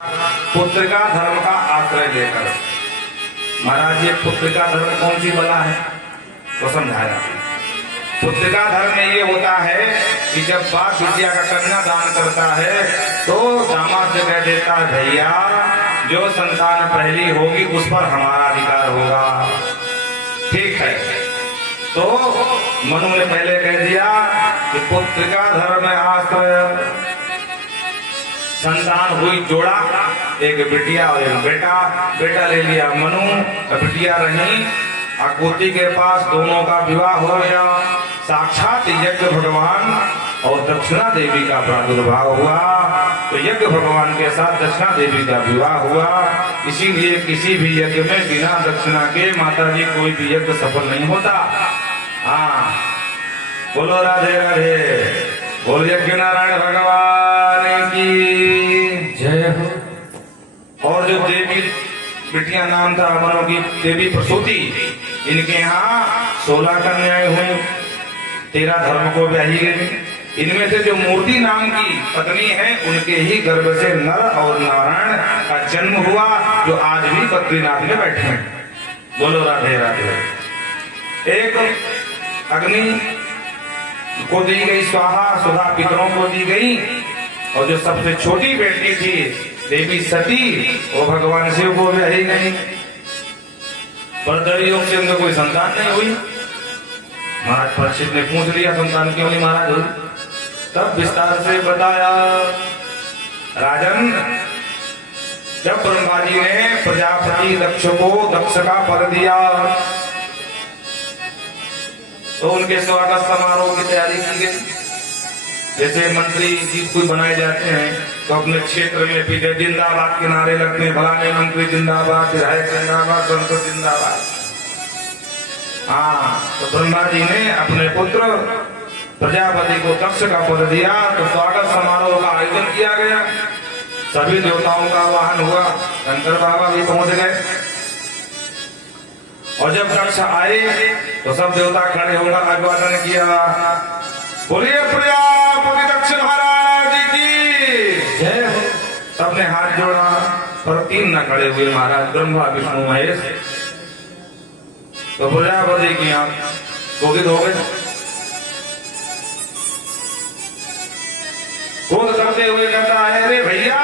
पुत्रिका धर्म का आश्रय लेकर। महाराज ये पुत्रिका धर्म कौन सी बला है तो समझाया। पुत्रिका धर्म में ये होता है कि जब बाप विद्या का कन्या दान करता है तो दामाद से कह देता है भैया जो संतान पहली होगी उस पर हमारा अधिकार होगा। ठीक है, तो मनु ने पहले कह दिया कि पुत्रिका धर्म में आश्रय। संतान हुई जोड़ा, एक बिटिया और एक बेटा। बेटा ले लिया मनु, बिटिया रही आकृति के पास। दोनों का विवाह हो गया। साक्षात यज्ञ भगवान और दक्षिणा देवी का प्रादुर्भाव हुआ। तो यज्ञ भगवान के साथ दक्षिणा देवी का विवाह हुआ। इसीलिए किसी भी यज्ञ में बिना दक्षिणा के माता जी कोई भी यज्ञ सफल नहीं होता। हाँ, बोलो राधे राधे, बोल यज्ञ नारायण भगवान की जय हो। और जो देवी बिटिया नाम था मनु की देवी प्रसूति, इनके यहाँ 16 कन्याएं हुई, 13 धर्म को ब्याही गई। इनमें से जो मूर्ति नाम की पत्नी है उनके ही गर्भ से नर और नारायण का जन्म हुआ, जो आज भी बद्रीनाथ में बैठे हैं। बोलो राधे राधे। एक अग्नि को दी गई स्वाहा, सुधा पितरों को दी गई। और जो सबसे छोटी बेटी थी देवी सती, वो भगवान शिव को ब्याही नहीं। पर योग से उनको कोई संतान नहीं हुई। महाराज परीक्षित ने पूछ लिया संतान क्यों नहीं महाराज हुई? तब विस्तार से बताया, राजन जब ब्रह्मा जी ने प्रजापति दक्ष को दक्ष का पद दिया तो उनके स्वागत समारोह की तैयारी की गई। जैसे मंत्री जी कोई बनाए जाते हैं तो अपने क्षेत्र में पीछे जिंदाबाद के नारे लगते हैं, फलाने मंत्री जिंदाबाद, विधायक जिंदाबाद, सांसद जिंदाबाद। हाँ, तो ब्रह्मा जी ने अपने पुत्र प्रजापति को दक्ष का पद दिया तो स्वागत समारोह का आयोजन किया गया। सभी देवताओं का आवाहन हुआ, शंकर बाबा भी पहुंच गए। और जब दक्ष आए तो सब देवता खड़े होकर अभिवादन किया। बोलिए प्रजापति दक्ष महाराज की जय हो। सबने हाथ जोड़ा पर 3 न खड़े हुए महाराज, ब्रह्मा विष्णु महेश। तो प्रजापति की आंख कोकित हो गए। क्रोध करते हुए कहता है, अरे भैया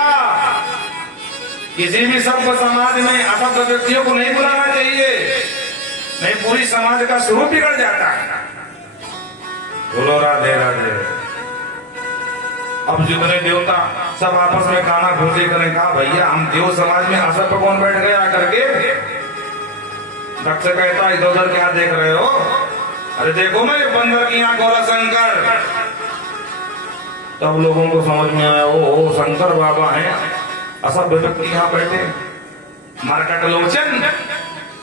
किसी भी सभ्य समाज में असभ्य व्यक्तियों को नहीं बुलाना चाहिए, नहीं पूरी समाज का स्वरूप बिगड़ जाता है। बोलो राधे राधे। अब जितने देवता सब आपस में काना घूसे करें, कहा भैया हम देव समाज में असभ्य कौन बैठ गया करके। दक्ष कहता इधर उधर क्या देख रहे हो? अरे देखो ना ये बंदर की आंख वाला शंकर। तब लोगों को समझ में आया, ओ शंकर बाबा हैं, असभ्य व्यक्ति यहाँ बैठे। मरकट लोचन।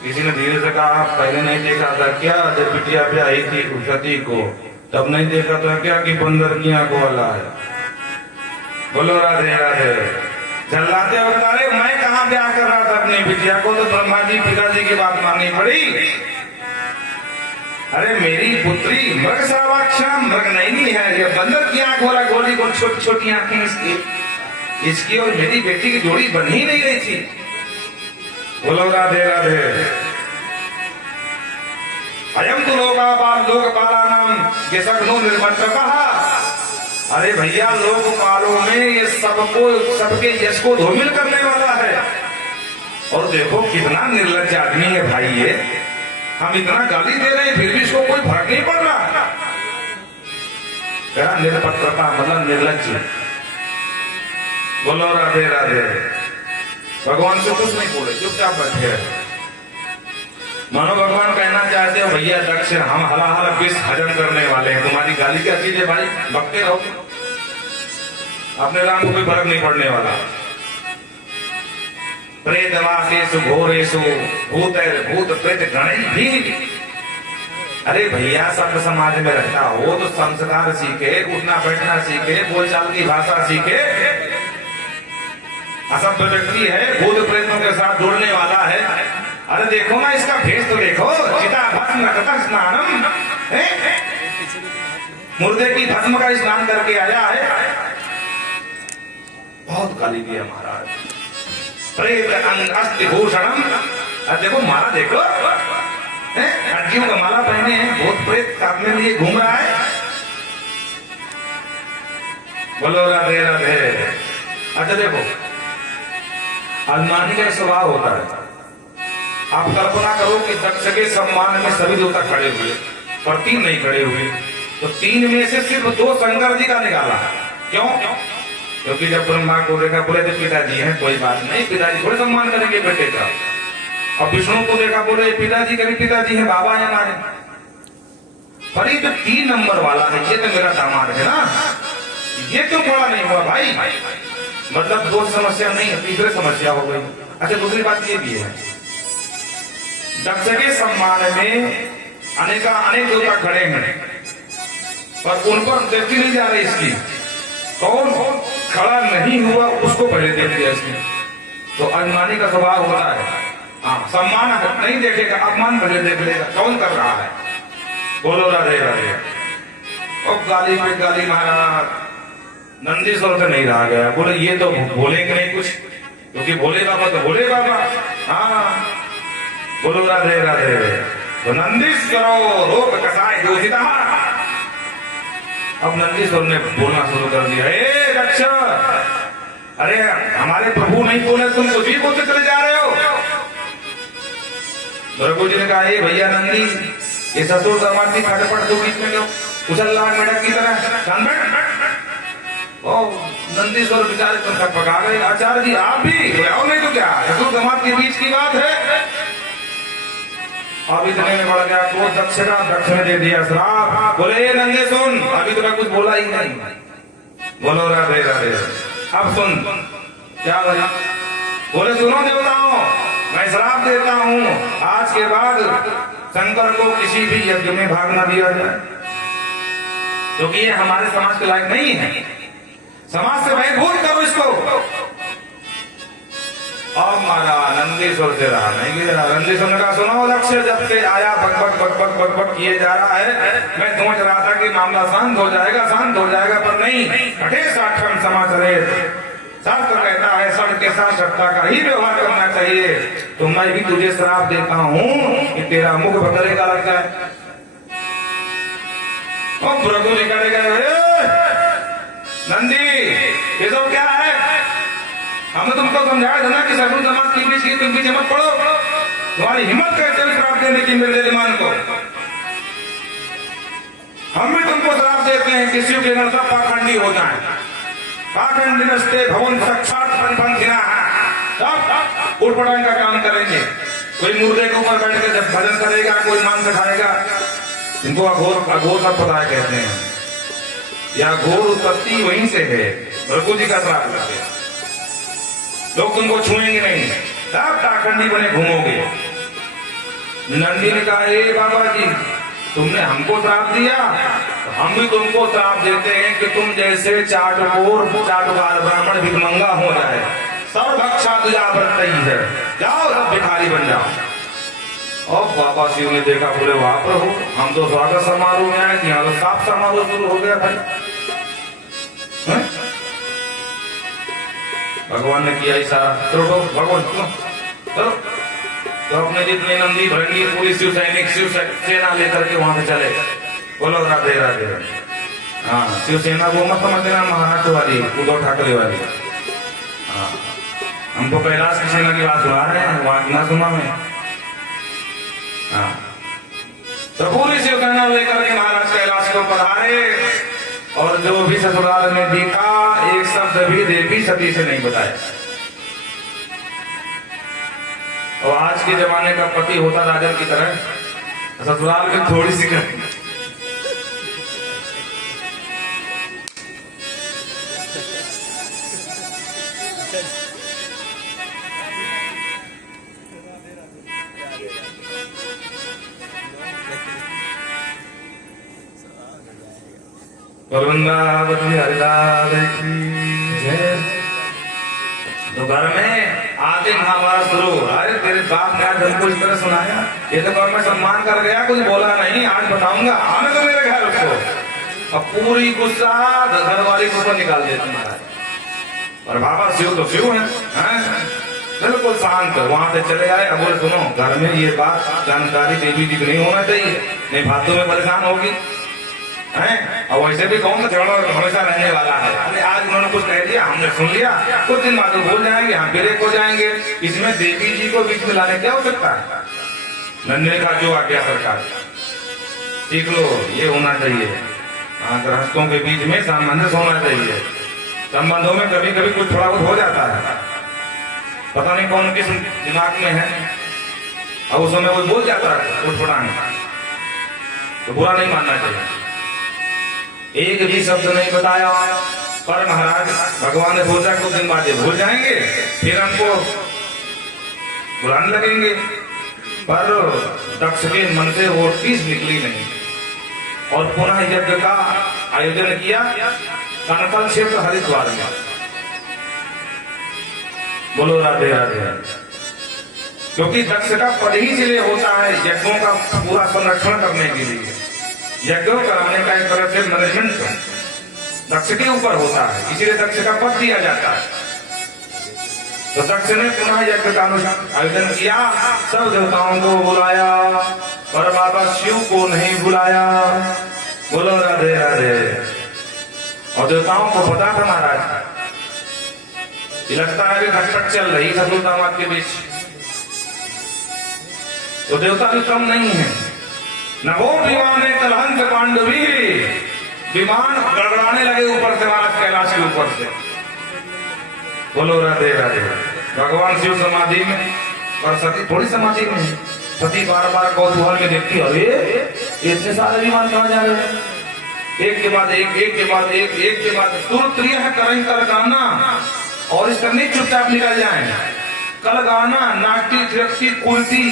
किसी ने धीरे से कहा, पहले नहीं देखा था क्या जब बिटिया पे आई थी सती को, तब नहीं देखा था क्या कि बंदर की आंखों वाला है। बोलो राधे राधे। जल्लाते वक्त अरे मैं कहाँ ब्याह कर रहा था अपनी बिटिया को, तो ब्रह्मा जी पिताजी की बात माननी पड़ी। अरे मेरी पुत्री मृग सर्वाक्षा मृग नहीं है, ये बंदर की आंख वाला गोली को छोटी छोटी आंखें इसकी और मेरी बेटी की जोड़ी बन ही नहीं रही थी। बोलो राधे राधे। अयम तो लोकपाला नाम ये सगनो निर्मंत्र कहा। अरे भैया लोकपालों में ये सबके यश को धूमिल करने वाला है। और देखो कितना निर्लज्ज आदमी है भाई ये। हम इतना गाली दे रहे हैं फिर भी इसको कोई फर्क नहीं पड़ रहा। क्या निरपत्रता मतलब निर्लज्ज। बोलो राधे राधे। भगवान से कुछ नहीं बोले, चुपचाप बैठे रहे। मानो भगवान कहना चाहते हो भैया दक्ष हम हलाहल विष हजम करने वाले हैं, तुम्हारी गाली क्या चीज है भाई, बकते रहो। अपने राम को कोई फर्क नहीं पड़ने वाला। प्रेतवासेषु घोरेषु भूत प्रेत गणेश भी। अरे भैया सब समाज में रहता हो तो संस्कार सीखे, उठना बैठना सीखे, बोलचाल की भाषा सीखे। असभ्य व्यक्ति है, भूत प्रेतों के साथ जुड़ने वाला है। अरे देखो ना इसका भेष तो देखो, चिता भस्म नकतः स्नानम, मुर्दे की भस्म का स्नान करके आया है। बहुत गाली दिया महाराज। प्रेत अंग अस्थि भूषणम। अब देखो माला देखो, हड्डियों का माला पहने हैं, भूत प्रेत अपने लिए घूम रहा है। बोलो राधे राधे। अच्छा देखो, अभिमानी का स्वभाव होता है। आप कल्पना करो कि दक्ष के सम्मान में सभी देवता खड़े हुए पर 3 नहीं खड़े हुए, तो 3 में से सिर्फ 2 शंकर जी का निकाला। क्यों? क्योंकि जब ब्रह्मा को देखा बोले तो पिताजी हैं, कोई बात नहीं, पिताजी थोड़े सम्मान करेंगे बेटे का। और विष्णु को देखा बोले पिताजी करें, पिताजी है, बाबा है हमारे। पर ये जो 3 नंबर वाला है, ये तो मेरा दामाद है ना, ये क्यों खड़ा नहीं हुआ भाई? मतलब 2 समस्या नहीं, तीसरी समस्या हो गई। अच्छा दूसरी बात ये भी है, दक्ष के सम्मान में अनेक देवता खड़े हैं, पर उन पर दृष्टि नहीं जा रही इसकी। कौन खड़ा नहीं हुआ उसको पहले देख लिया इसने। तो अभिमानी का स्वभाव होता है, हाँ सम्मान नहीं देखेगा, अपमान पहले देख लेगा कौन कर रहा है। बोलो राधे राधे। और गाली पे गाली महाराज, नंदीश्वर से नहीं रहा गया, बोले ये तो बोलेंगे नहीं कुछ, क्योंकि भोले बाबा तो भोले बाबा। हाँ बोलो राधे राधे। तो नंदीश्वरो रोग कसाय योजिता। अब नंदीश्वर ने बोलना शुरू कर दिया, ए दक्ष, अरे हमारे प्रभु नहीं बोले, तुम कुछ भी बोलते चले जा रहे हो। प्रभु जी ने कहा, ए भैया नंदी, ये ससुर दामाद की खटपट तो बीच में क्यों उछल रहा मेढक की तरह। ओ नंदीश्वर बेचारे तुम सब पका गए। आचार्य जी आप भी आओ, नहीं तो क्या, ससुर दामाद के बीच की बात है। अब इतने में बढ़ गया क्रोध दक्ष का, दक्ष ने दे दिया श्राप। बोले नंगे सुन, अभी तो मैं कुछ बोला ही नहीं। बोलो राधे राधे। अब सुन क्या बोला? बोले सुनो देवताओं, मैं श्राप देता हूं, आज के बाद शंकर को किसी भी यज्ञ में भाग न दिया जाए, क्योंकि ये हमारे समाज के लायक नहीं है। समाज से बहिर्भूत करो इसको। अब मारा नंदीश्वर से रहा नहीं गया। नंदीश्वर ने कहा, सुनो लक्ष्य, जब से आया बकबक बकबक बकबक किए जा रहा है, मैं सोच रहा था कि मामला शांत हो जाएगा, पर नहीं। कठे साक्षम समाचरे, शास्त्र कहता है सड़ के साथ सत्ता का ही व्यवहार करना चाहिए। तो मैं भी तुझे श्राप देता हूँ कि तेरा मुख बदलेगा लगता है। अब प्रभु निकल गए, नंदी ये सब क्या है? हमने तुमको समझाया था ना कि ससुर दामाद की बीच की तुम पीछे मत पड़ो। तुम्हारी हिम्मत कैसे श्राप देने की मेरे जजमान को? हम भी तुमको श्राप देते हैं कि शिव के घर सब पाखंडी हो जाए। पाखंडी नस्ते भवन साक्षात पंथिना, सब उठपटांग का काम करेंगे। कोई मुर्दे के ऊपर बैठ के जब भजन करेगा, कोई मांस खाएगा। इनको अघोर सब पता कहते हैं, या घोर उत्पत्ति वहीं से है। प्रभु जी का श्राप लगे, लोग तुमको छुएंगे नहीं, सब पाखंडी बने घूमोगे। नंदी ने कहा, ए बाबा जी, तुमने हमको श्राप दिया, तो हम भी तुमको श्राप देते हैं कि तुम जैसे चाटुकार ब्राह्मण भिखमंगा हो जाए, सर्वभक्षा तुझा बरतई है, जाओ सब भिखारी बन जाओ। और बाबा शिव ने देखा, बोले वहां पर हो, हम तो स्वागत समारोह में आए थे, यहाँ तो साफ समारोह शुरू हो गया भाई। भगवान ने किया इशारा, चलो भगवान चलो। तो अपने जितने नंदी भरंगी पूरी शिव सैनिक शिव सेना लेकर के वहां से चले। बोलो राधे राधे। हाँ शिवसेना वो मत समझ लेना महाराष्ट्र वाली, उद्धव ठाकरे वाली। हाँ हमको कैलाश की सेना की बात सुना रहे हैं, वहां की ना सुना मैं। हाँ तो पूरी शिवसेना लेकर के महाराज कैलाश को पधारे, और जो भी ससुराल में दिखा एक शब्द भी देवी सती से नहीं बताया। और आज के जमाने का पति होता राजन की तरह, ससुराल में थोड़ी सी वृंदावती हरिलाल की जय। तो घर में आते महाभारत शुरू, अरे तेरे बाप ने आज हमको इस तरह सुनाया, ये तो मैं सम्मान कर गया, कुछ बोला नहीं, आज बताऊंगा, आने तो मेरे घर उसको। अब पूरी गुस्सा घर वाली को ऊपर निकाल देते महाराज। और बाबा शिव तो शिव है, बिल्कुल शांत। वहां से चले आए। अब बोले सुनो, घर में ये बात जानकारी देवी जी को नहीं होना चाहिए, नहीं फालतू में परेशान होगी हैं। और वैसे भी कौन सा झगड़ा हमेशा रहने वाला है। अरे आज उन्होंने कुछ कह दिया, हमने सुन लिया, कुछ दिन बाद भूल जाएंगे, हम फिर एक हो जाएंगे। इसमें देवी जी को बीच में लाने क्या हो सकता है। नन्हे का जो आ गया सरकार, सीख लो, ये होना चाहिए। गृहस्थों के बीच में सामंजस्य होना चाहिए। संबंधों में कभी कभी कुछ थोड़ा बहुत हो जाता है, पता नहीं कौन किस दिमाग में है, और उस समय वो बोल जाता है कुछ फटांग, तो बुरा नहीं मानना चाहिए। एक भी शब्द नहीं बताया, पर महाराज भगवान ने सोचा कुछ दिन बाद भूल जाएंगे, फिर हमको बुलाने लगेंगे। पर दक्ष के मन से वो चीज निकली नहीं, और पुनः यज्ञ का आयोजन किया कनकल क्षेत्र हरिद्वार में। बोलो राधे राधे। क्योंकि दक्ष का पद ही इसलिए होता है यज्ञों का पूरा संरक्षण करने के लिए। यज्ञों कराने का एक तरह से मैनेजमेंट दक्ष के ऊपर होता है, इसीलिए दक्ष का पद दिया जाता है। तो दक्ष ने पुनः यज्ञ का आयोजन किया, सब देवताओं को बुलाया, पर बाबा शिव को नहीं बुलाया। बोलो राधे राधे। और देवताओं को पता था महाराज, लगता है कि खटपट चल रही ससुर दामाद के बीच, तो देवता भी कम नहीं है। नभो विमान तलहंत पांडवी, विमान गड़गड़ाने लगे ऊपर से, महाराज कैलाश के ऊपर से। बोलो राधे राधे। भगवान शिव समाधि में और सती थोड़ी समाधि में, सती बार बार कौतूहल में देखती, अरे इतने सारे विमान कहाँ जा रहे हैं, एक के बाद एक, एक के बाद एक, एक के बाद तुरंत है करें कर गाना, और इस करने चुपचाप निकल जाए। कल गाना, नाचती थिरकती कूदती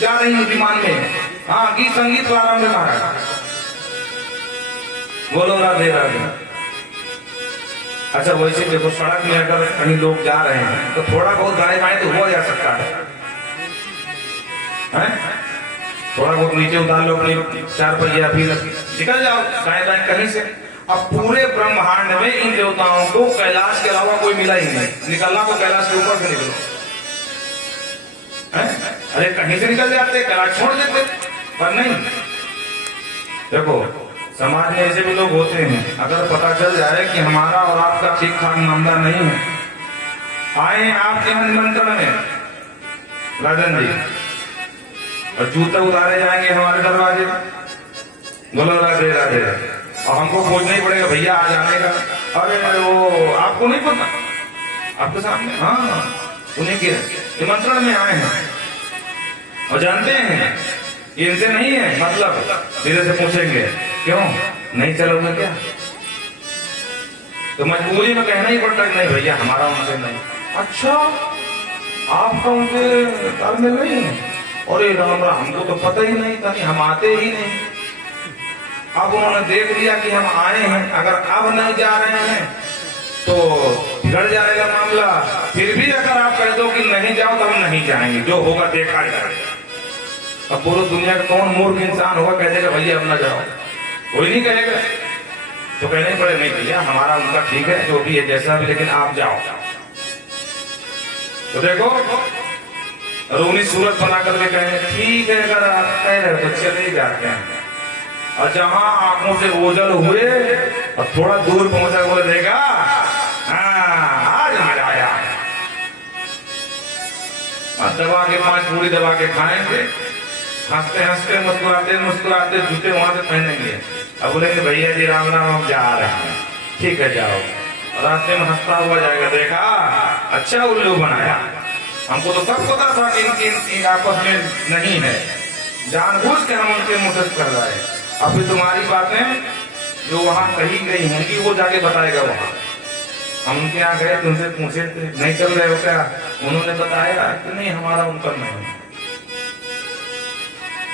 जा रही है विमान में। हाँ, गीत संगीत प्रारंभ है महाराज। बोलो राधे राधे। अच्छा, वैसे देखो सड़क में अगर कहीं लोग जा रहे हैं तो थोड़ा बहुत दाएं बाएं तो हो जा सकता है, थोड़ा बहुत नीचे उतार लो अपनी चार पहिया, फिर निकल जाओ दाएं बाएं कहीं से। अब पूरे ब्रह्मांड में इन देवताओं को कैलाश के अलावा कोई मिला ही नहीं, निकलना को कैलाश के ऊपर से निकलो। अरे कहीं से निकल जाते, कैलाश छोड़ देते, पर नहीं। देखो समाज में ऐसे भी लोग होते हैं, अगर पता चल जाए कि हमारा और आपका ठीक ठाक मामला नहीं है, आए आपके यहाँ निमंत्रण में राजन जी, और जूते उतारे जाएंगे हमारे दरवाजे। बोलो राधे राधे। और हमको खोजना ही पड़ेगा भैया आ जाने का। अरे वो आपको नहीं पता, आपके सामने, हाँ उन्हीं के निमंत्रण में आए हैं और जानते हैं इनसे नहीं है, मतलब धीरे से पूछेंगे क्यों नहीं चलोगे क्या, तो मजबूरी में कहना ही पड़ता है नहीं भैया हमारा उनसे नहीं। अच्छा, आपका उनसे तालमेल नहीं है? अरे राम राम, हमको तो पता ही नहीं था, हम आते ही नहीं। अब उन्होंने देख लिया कि हम आए हैं, अगर अब नहीं जा रहे हैं तो बिगड़ जाएगा मामला। फिर भी अगर आप कह दो कि नहीं जाओ तो हम नहीं जाएंगे, जो होगा देखा जाएगा। अब पूरी दुनिया का कौन मूर्ख इंसान होगा कह देगा भैया अब ना जाओ, कोई नहीं कहेगा। तो कहने पड़े नहीं भैया हमारा उनका ठीक है, जो भी है जैसा भी, लेकिन आप जाओ। तो देखो रोनी सूरत बना करके कहेंगे ठीक है, अगर आप कह रहे तो चले जाते हैं। और जहां आंखों से ओझल हुए और थोड़ा दूर पहुंचा बोले देगा आज मजा आया, और दबा के 5 पूरी दबा के खाएंगे, हंसते हंसते मुस्कुराते मुस्कुराते जूते वहां से पहनेंगे। अब बोलेंगे भैया जी राम राम हम जा रहे हैं, ठीक है जाओ। रास्ते में हंसता हुआ जाएगा, देखा अच्छा उल्लू बनाया, हमको तो सब पता था कि इनकी आपस में नहीं है, जानबूझ के हम उनके मुद्दत कर रहे हैं। अभी तुम्हारी बातें जो वहां कही गई होंगी वो जाके बताएगा वहां। हम उनके यहाँ गए तो उनसे पूछे नहीं चल रहे हो क्या, उन्होंने बताया कि नहीं हमारा उनका नहीं।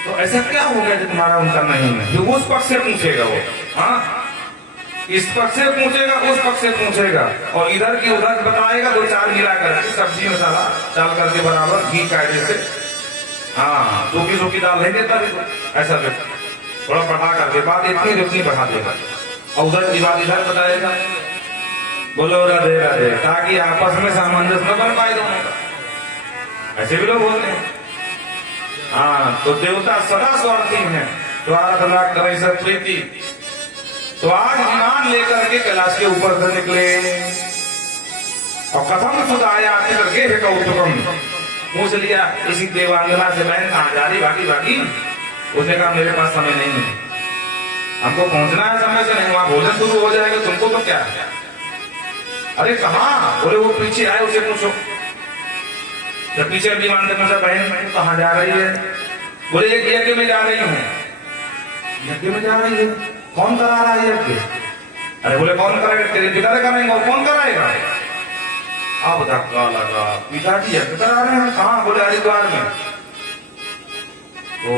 तो ऐसा क्या हो गया जो तुम्हारा उनका नहीं है? जो उस पक्ष से पूछेगा वो, हाँ इस पक्ष से पूछेगा उस पक्ष से पूछेगा, और इधर की उधर बताएगा, 2-4 मिला करके सब्जी मसाला डाल करके बराबर घी कायदे से, हाँ सूखी सूखी दाल नहीं देता ऐसा थोड़ा बढ़ा करके बात इतनी बढ़ा देगा, और उधर की बात इधर बताएगा। बोलो राधे राधे, ताकि आपस में सामंजस्य न बन पाए दोनों का। ऐसे भी लोग होते हैं। हाँ, तो देवता सदा स्वार्थी हैं, तो आराधना करें सब प्रीति। तो आज विमान लेकर के कैलाश के ऊपर से निकले और कथम सुधाया करके है कौतुकम, पूछ लिया इसी देवांगना से बहन कहाँ जा रही, भागी भागी। उसने कहा मेरे पास समय नहीं है, हमको पहुंचना है समय से, नहीं वहां भोजन शुरू हो जाएगा, तुमको तो क्या है। अरे कहाँ, बोले वो पीछे आए, उसे पूछो। जब पीछे विमान से पूछा बहन कहाँ जा रही है, बोले एक यज्ञ में जा रही हूँ। यज्ञ में जा रही है, कौन करा रहा है यज्ञ? अरे बोले कौन कराएगा, तेरे पिता ने कराएंगे, और कौन कराएगा? अब धक्का लगा, पिताजी यज्ञ करा रहे हैं, कहाँ? बोले हरिद्वार में। ओ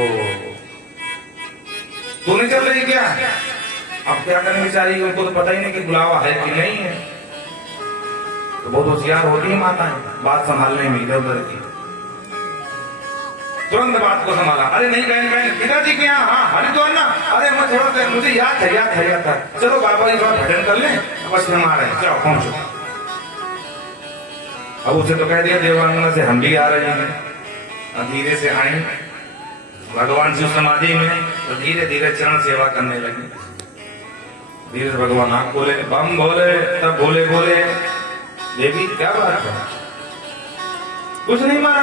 तू नहीं चल रही क्या? अब क्या करने बेचारी, उनको तो पता ही नहीं कि बुलावा है कि नहीं है। तो बहुत होशियार होती है माताएं, बात संभालने में इधर उधर की। तुरंत बात को संभाला, अरे नहीं बहन बहन पिताजी के यहाँ, हाँ हरिद्वार ना, अरे मैं थोड़ा सा मुझे याद था, चलो बाबा जी थोड़ा भजन कर लें, बस हम आ रहे हैं, चलो पहुंचो। अब उसे तो कह दिया देवांगना से हम भी आ रहे हैं। धीरे से आए भगवान शिव समाधि में, तो धीरे धीरे चरण सेवा करने लगे। धीरे से भगवान आंख बोले, बम बोले, तब बोले बोले देवी क्या बात है, कुछ नहीं मारा।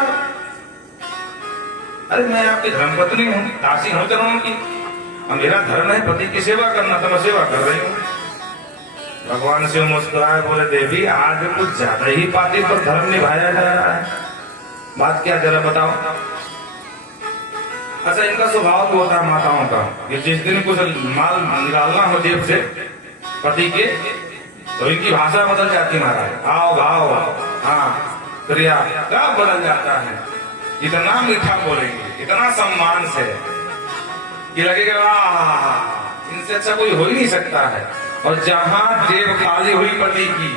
अरे मैं आपकी धर्मपत्नी हूँ, दासी हूँ चरणों की, और मेरा धर्म है पति की सेवा करना, तो मैं सेवा कर रही हूँ। भगवान शिव मुस्कुराए, बोले देवी आज कुछ ज्यादा ही पाती पर धर्म निभाया जा रहा है, बात क्या जरा बताओ। अच्छा इनका स्वभाव तो होता है माताओं का, ये जिस दिन कुछ माल निकालना हो जेब से पति के, तो इनकी भाषा बदल जाती है महाराज, आओ भाव, हाँ क्रिया कब बदल जाता है। इतना मीठा बोलेंगे, इतना सम्मान से कि लगेगा वाह, इनसे अच्छा कोई हो ही नहीं सकता है। और जहां जेब खाली हुई पति की,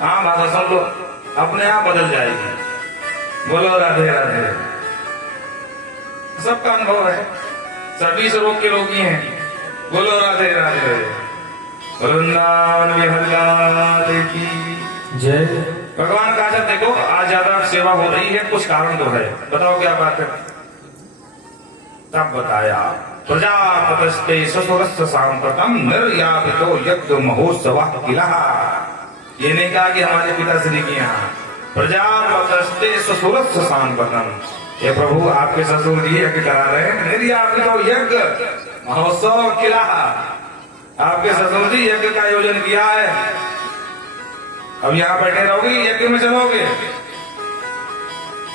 हाँ भाषा सुन लो, अपने आप बदल जाएगी। बोलो राधे राधे। सबका अनुभव है, सभी से रोग के रोगी हैं। बोलो राधे राधे। वृंदावन बिहारी लाल की जय। भगवान का अच्छा देखो, आज ज्यादा सेवा हो रही है, कुछ कारण तो है, बताओ क्या बात है। तब बताया प्रजापतस्ते ससुरस्य सांप्रतम निर्यापितो यज्ञ महोत्सव किला। ये नहीं कहा कि हमारे पिताश्री के यहाँ प्रजापतस्ते ससुरस्य सांप्रतम, ये प्रभु आपके ससुर जी यज्ञ करा रहे हैं, निर्यापितो यज्ञ महोत्सव किला। आपके ससुर जी यज्ञ का आयोजन किया है, अब यहाँ बैठे रहोगे यज्ञ में चलोगे।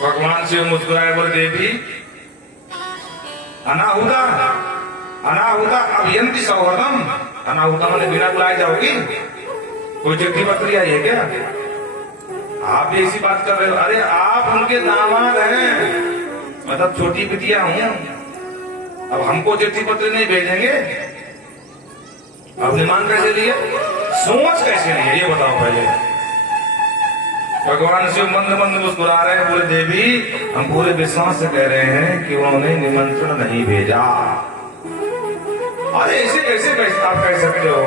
भगवान शिव मुस्कुराए, बोले देवी अनाहुता अनाहुता अभियंती सौहृदम, अनाहुता मैंने बिना बुलाए जाओगी, कोई चिट्ठी पत्री आई है क्या? आप भी ऐसी बात कर रहे हो। अरे आप उनके दामाद हैं, मतलब छोटी बिटिया हूं, अब हमको चिट्ठी पत्री नहीं भेजेंगे, अब निमान कैसे लिए, सोच कैसे लिए, ये बताओ पहले। भगवान शिव मंद मंद मुस्कुरा रहे हैं, बोले देवी हम पूरे विश्वास से कह रहे हैं कि उन्होंने निमंत्रण नहीं भेजा। अरे ऐसे कैसे आप कह सकते हो?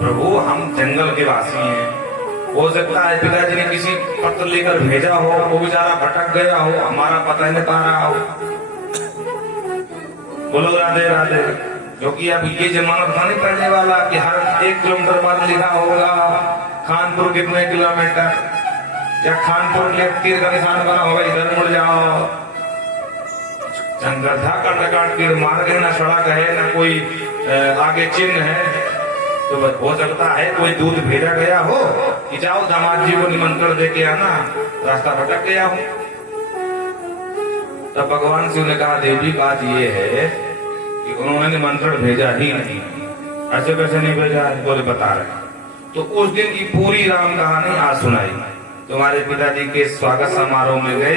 प्रभु हम जंगल के वासी हैं, हो सकता है पिताजी ने किसी पत्र लेकर भेजा हो, वो बेचारा भटक गया हो, हमारा पता नहीं पा रहा हो। बोलो राधे राधे। क्योंकि अब ये जमाना था नहीं पहले वाला कि हर 1 किलोमीटर बाद लिखा होगा खानपुर कितने किलोमीटर, या खानपुर के तीर का निशान बना होगा, इधर मुड़ जाओ। जंगल था, काट के मार्ग है, ना सड़क है, ना कोई आगे चिन्ह है। तो हो सकता है कोई दूध भेजा गया हो कि जाओ दामाद जी को निमंत्रण दे के आना, रास्ता भटक गया हो। तब भगवान शिव ने कहा देवी बात ये है कि उन्होंने निमंत्रण भेजा ही नहीं। ऐसे कैसे नहीं भेजा है? बोले बता रहे। तो उस दिन की पूरी राम कहानी आज सुनाई। तुम्हारे पिताजी के स्वागत समारोह में गए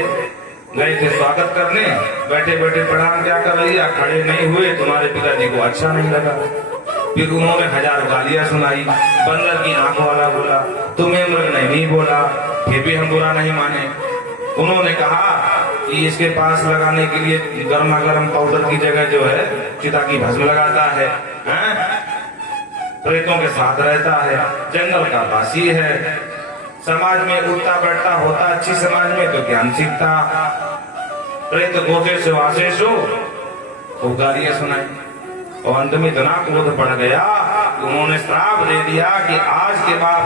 थे स्वागत करने, बैठे बैठे प्रणाम क्या कर लिया, खड़े नहीं हुए, तुम्हारे पिताजी को अच्छा नहीं लगा। फिर उन्होंने 1000 गालियां सुनाई, बंदर की आंख वाला बोला, तुम्हें मृग नहीं बोला, फिर भी हम बुरा नहीं माने। उन्होंने कहा कि इसके पास लगाने के लिए गर्मा गर्म पाउडर की जगह जो है चिता की भस्म लगाता है, प्रेतों के साथ रहता है, जंगल का वासी है, समाज में उठता बैठता होता अच्छी समाज में तो ज्ञान सीखता। प्रेत गोते से वासेशो तो गालियां सुनाई और अंत में इतना क्रोध बढ़ गया कि उन्होंने श्राप दे दिया कि आज के बाद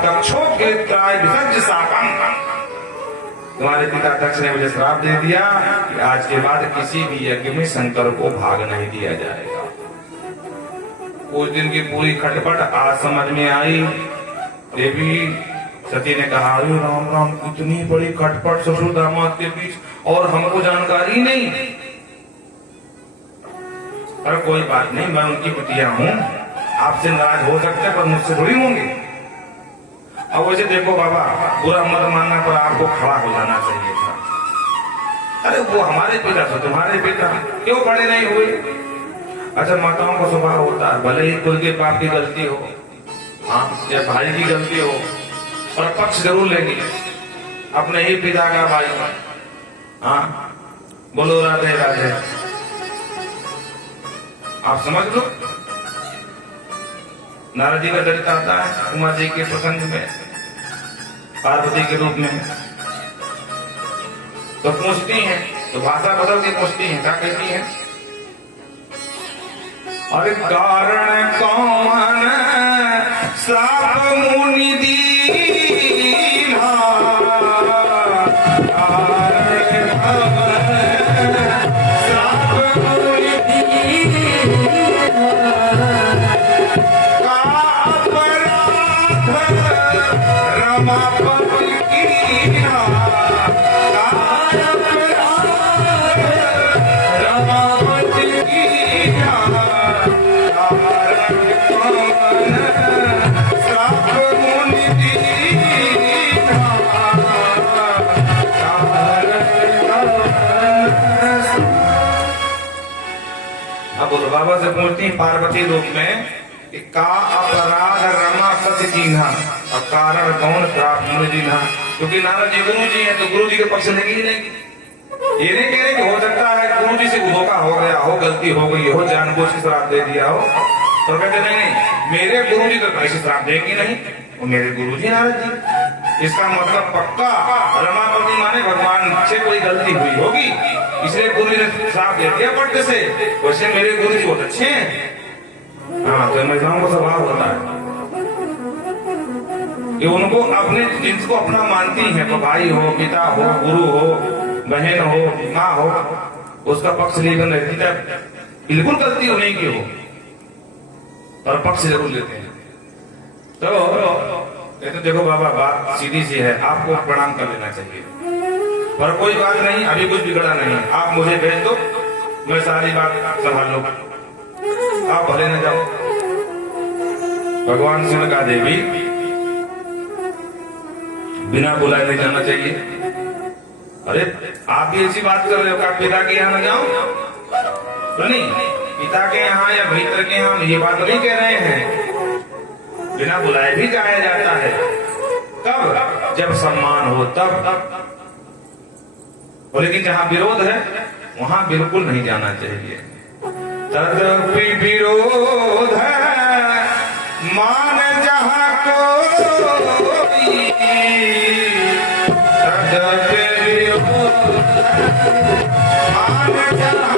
तुम्हारे पिता दक्ष ने मुझे श्राप दे दिया कि आज के बाद किसी भी यज्ञ में शंकर को भाग नहीं दिया जाएगा। उस दिन की पूरी खटपट आज समझ में आई। देवी सती ने कहा, अरे राम राम, इतनी बड़ी खटपट ससुर दामाद के बीच और हमको जानकारी नहीं। पर कोई बात नहीं, मैं उनकी बिटिया हूँ, आपसे नाराज हो सकते पर मुझसे थोड़ी होंगे। अब वैसे देखो बाबा, बुरा मत मानना पर आपको खड़ा हो जाना चाहिए था। अरे वो हमारे पिता थे, तुम्हारे पिता क्यों खड़े नहीं हुए? अच्छा, माताओं का स्वभाव होता है, भले ही खुद के बाप की गलती हो, हाँ, या भाई की गलती हो, पर पक्ष जरूर लेंगे अपने ही पिता का भाई। हाँ, बोलो राधे राधे। आप समझ लो, नारद जी का चरित्र आता है उमा जी के प्रसंग में, पार्वती के रूप में। तो पूछती हैं, तो भाषा बदल के पूछती हैं, क्या कहती हैं? अरे कारण कौन श्राप मुनि दीना, बाबा से पूछती पार्वती रूप में का अपराध रमापति कीन्हा, और कारण कौन श्राप मुनि दीन्हा। क्योंकि नारद जी गुरु जी हैं तो गुरु जी के पक्ष लेंगे ही नहीं। ये नहीं कह रहे कि हो सकता है गुरु जी से धोखा हो गया हो, गलती हो गई हो, जानबूझ के श्राप दे दिया हो, तो कहते नहीं मेरे गुरु जी तो ऐसे श्राप देंगे नहीं, वो मेरे गुरु जी नारद जी। इसका मतलब पक्का रमापति माने भगवान से कोई गलती हुई होगी, इसलिए गुरु जी ने श्राप दे दिया पट्टे से। वैसे मेरे गुरु जी बहुत अच्छे हैं। हाँ, तो महिलाओं का स्वभाव होता है कि उनको अपने जिनको अपना मानती है, तो भाई हो, पिता हो, गुरु हो, बहन हो, माँ हो, उसका पक्ष लेकर रहती है। बिल्कुल गलती हो नहीं की हो, पर पक्ष जरूर लेते हैं। तो देखो बाबा, बात सीधी सी है, आपको प्रणाम कर लेना चाहिए, पर कोई बात नहीं, अभी कुछ बिगड़ा नहीं। आप मुझे भेज दो, मैं सारी बात संभाल लूंगा, आप भले न जाओ। भगवान से कहा, देवी बिना बुलाए नहीं जाना चाहिए। अरे आप भी ऐसी बात कर रहे हो, आप पिता के यहाँ न जाओ? तो नहीं, पिता के यहाँ या भीतर के यहाँ ये बात नहीं कह रहे हैं। बिना बुलाए भी जाया जाता है, कब? जब सम्मान हो तब। लेकिन जहाँ विरोध है वहां बिल्कुल नहीं जाना चाहिए। तदपि विरोध है मान जहाँ कोई, तदपि विरोध मान जहाँ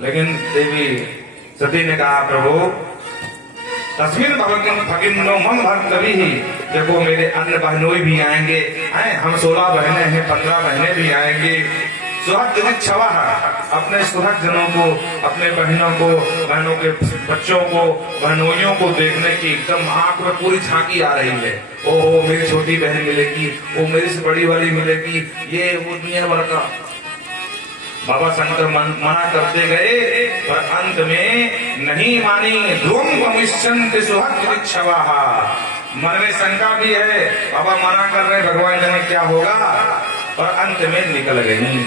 लेकिन देवी सती ने कहा, प्रभु तस्वीर भगिनो मम भक्तवी ही, देखो मेरे अन्य बहनोई भी आएंगे, हम 16 बहनें हैं, 15 बहनें भी आएंगे। सुहाग छवा, अपने सुहाग जनों को, अपने बहनों को, बहनों के बच्चों को, बहनोइयों को देखने की एकदम आंख में पूरी झांकी आ रही है। ओहो, मेरी छोटी बहन मिलेगी, वो मेरी से बड़ी वाली मिलेगी, ये वो दुनिया भर का। बाबा शंकर मना करते गए, पर अंत में नहीं मानी। ध्रुवं गमिष्यन्ति सुहृद्वृक्षवाः, मन में शंका भी है, बाबा मना कर रहे भगवान जाने क्या होगा, और अंत में निकल गई।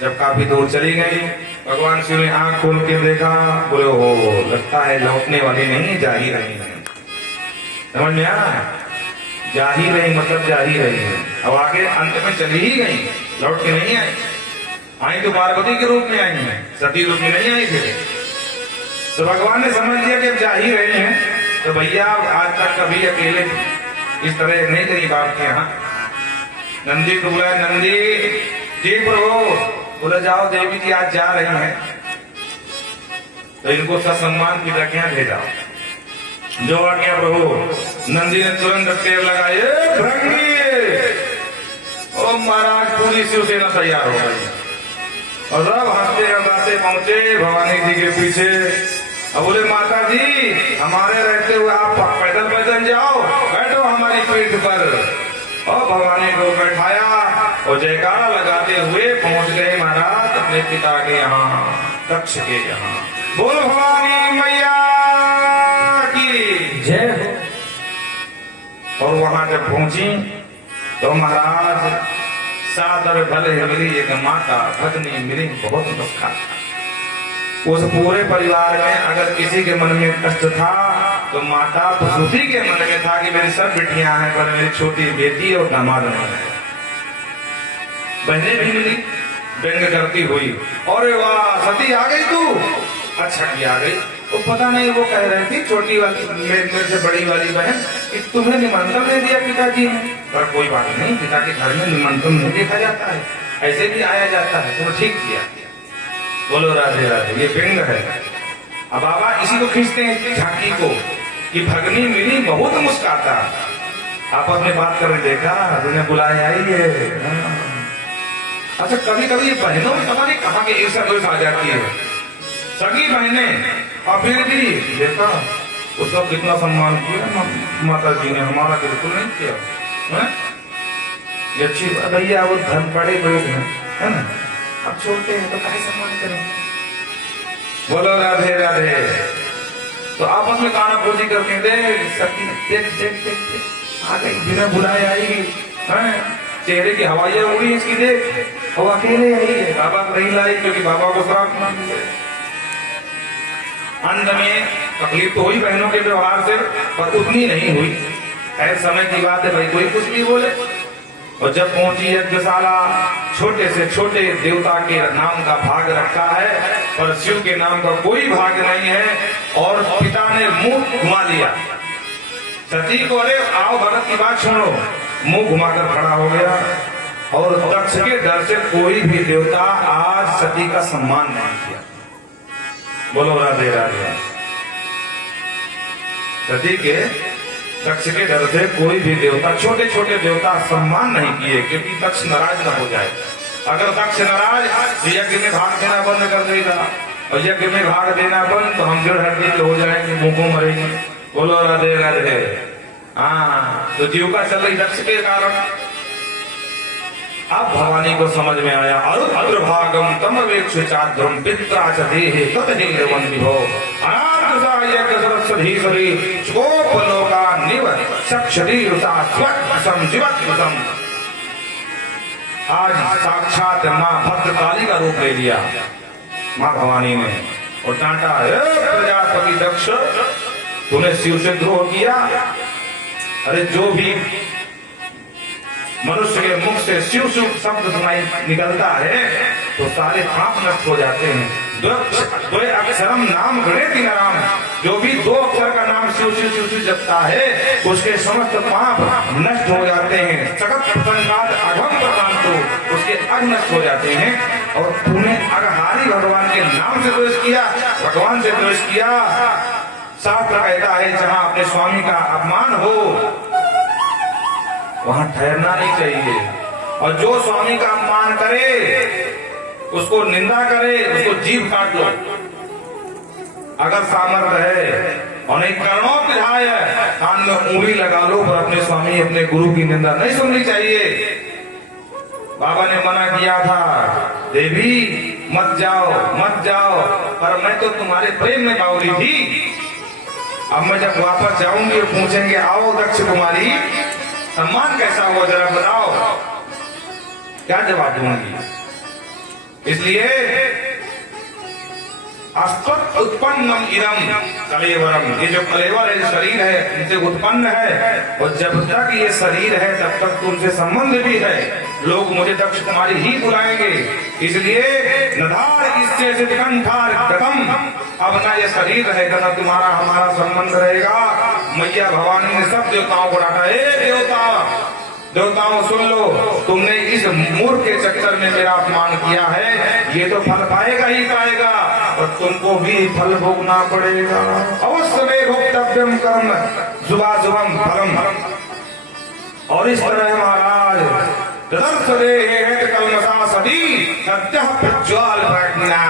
जब काफी दूर चली गई, भगवान शिव ने आंख खोल के देखा, बोले हो लगता है लौटने वाली नहीं, जा ही रही है। समझ में आया? जा ही रही मतलब जा ही रही है। अब आगे अंत में चली ही गई, लौट के नहीं आई। आई तो पार्वती के रूप में आई है, सती रूप में नहीं आई थी। तो भगवान ने समझ लिया कि अब जा ही रहे हैं, तो भैया आज तक कभी अकेले इस तरह नहीं गई बाप के यहाँ। नंदी को बोला, नंदी जी प्रभु, बोले जाओ देवी जी आज जा रही हैं, तो इनको सत्सम्मान की रखियां भेजा। जो आज्ञा प्रभु। नंदी ने तुरंत टेब लगाए, ओ महाराज पूरी शिवसेना तैयार हो गई, और सब हंसते हंसाते पहुंचे भवानी जी के पीछे। अब बोले माता जी हमारे रहते हुए आप पैदल पैदल जाओ, बैठो हमारी पीठ पर। और भवानी को बैठाया और जयकारा लगाते हुए पहुंच गए महाराज अपने पिता के यहाँ, दक्ष के यहाँ। बोलो भवानी मैया की जय। और वहां जब पहुंची तो महाराज सादर भले मिली एक माता भगनी मिली बहुत दुखा। उस पूरे परिवार में अगर किसी के मन में कष्ट था तो माता प्रसूति के मन में था कि मेरी सब बेटियां हैं पर मेरी छोटी बेटी और दामाद नहीं है। बहनें भी मिली व्यंग करती हुई, और वाह सती आ गई तू, अच्छा की आ गई। वो पता नहीं वो कह रही थी छोटी वाली मेरे से बड़ी वाली बहन कि तुम्हें निमंत्रण दे दिया पिताजी ने, पर कोई बात नहीं, पिता के घर में निमंत्रण नहीं देखा जाता है, ऐसे भी आया जाता है, तुम ठीक किया। बोलो राधे राधे। ये व्यंग है। अब बाबा इसी को खींचते हैं झांकी को कि भगनी मिली बहुत मुस्काता, आपस में बात करने देखा, तुमने बुलाया आई है। अच्छा कभी कभी बहनों में पता नहीं कहाँ के ईर्ष्या दोष आ जाती है, सगी बहनें, और फिर भी देखा उसका कितना सम्मान किया माता जी ने, हमारा बिल्कुल नहीं किया है? ये अच्छी भैया वो धन पड़े लोग हैं, है ना, अब छोड़ते हैं तो काहे सम्मान करें। बोलो राधे राधे। तो आपस में काना पूजी करते हैं, देख आ गई बिना बुलाए आएगी, चेहरे की हवाइयां उड़ी इसकी, देख वो अकेले आई है, बाबा को नहीं लाई क्योंकि बाबा को श्राप मान दिया। अंत में तकलीफ तो हुई बहनों के व्यवहार से, पर उतनी नहीं हुई। ऐसे समय की बात है भाई, कोई कुछ भी बोले। और जब पहुंची यज्ञशाला, छोटे से छोटे देवता के नाम का भाग रखा है पर शिव के नाम का कोई भाग नहीं है, और पिता ने मुंह घुमा लिया सती को, अरे आओ भगत की बात सुनो, मुंह घुमाकर खड़ा हो गया। और दक्ष के डर से कोई भी देवता आज सती का सम्मान नहीं किया। बोलो राधे राधे। सती के दक्ष के डर से कोई भी देवता, छोटे छोटे देवता सम्मान नहीं किए, क्योंकि दक्ष नाराज न हो जाए। अगर दक्ष नाराज तो यज्ञ में भाग देना बंद कर देगा, और यज्ञ में भाग देना बंद तो हम जड़ हड्डी हो जाएंगे, मुंह मरेंगे। बोलो राधे राधे। हाँ, तो जीविका चल रही दक्ष के कारण। अब भवानी को समझ में आया, अरुद्र भागम तम वेक्षु चाद्रम पित्रा च देहे ततहि निर्वन्दिभो अनाद्रसायक सरस्वतीश्वरी चोपलोका निव शक्षरीरुषा स्वक्सम जीवत्सम। आज साक्षात माँ भद्रकाली का रूप ले लिया माँ भवानी ने, और डांटा, प्रजापति दक्ष तूने शिव से द्रोह किया। अरे जो भी मनुष्य के मुख से शिव शिव शब्द सुनाई निकलता है तो सारे पाप नष्ट हो जाते हैं। दो अक्षरम नाम गणेति नराम, जो भी दो अक्षर का नाम शिव शिव शिव शिव जपता है उसके समस्त पाप नष्ट हो जाते हैं। जगत प्रसंगात अघम प्रशांतो, उसके अग नष्ट हो जाते हैं। और तूने अघहारी भगवान के नाम से द्वेष किया, भगवान से द्वेष किया। शास्त्र कहता है जहाँ अपने स्वामी का अपमान हो वहां ठहरना नहीं चाहिए, और जो स्वामी का अपमान करे उसको निंदा करे, उसको जीभ काट लो अगर सामर्थ्य है, और नहीं कर्णों पिधाय कान में उंगली लगा लो, पर अपने स्वामी अपने गुरु की निंदा नहीं सुननी चाहिए। बाबा ने मना किया था, देवी मत जाओ मत जाओ, पर मैं तो तुम्हारे प्रेम में बावली थी। अब मैं जब वापस जाऊंगी पूछेंगे आओ दक्ष कुमारी सम्मान कैसा हुआ जरा बताओ, क्या जवाब दूंगी। इसलिए अस्त्वत् उत्पन्नम इदम कलेवरम, ये जो कलेवर है, शरीर है, इनसे उत्पन्न है और जब तक ये शरीर है तब तक तो उनसे संबंध भी है। लोग मुझे दक्ष कुमारी ही बुलाएंगे, इसलिए नधार इससे कंठार गतम, अब ना ये शरीर रहेगा ना तुम्हारा हमारा संबंध रहेगा। मैया भवानी ने सब देवताओं को डांटा, देवताओं सुन लो, तुमने इस मूर्ख के चक्कर में मेरा अपमान किया है, ये तो फल पाएगा ही पाएगा और तुमको भी फल भोगना पड़ेगा। अवश्य में भोक्तव्यम कर्म शुभाशुभम फलम। और इस तरह महाराज तदर्थ देहे कलमसा सदी सत्य प्रज्वाल प्रज्ञा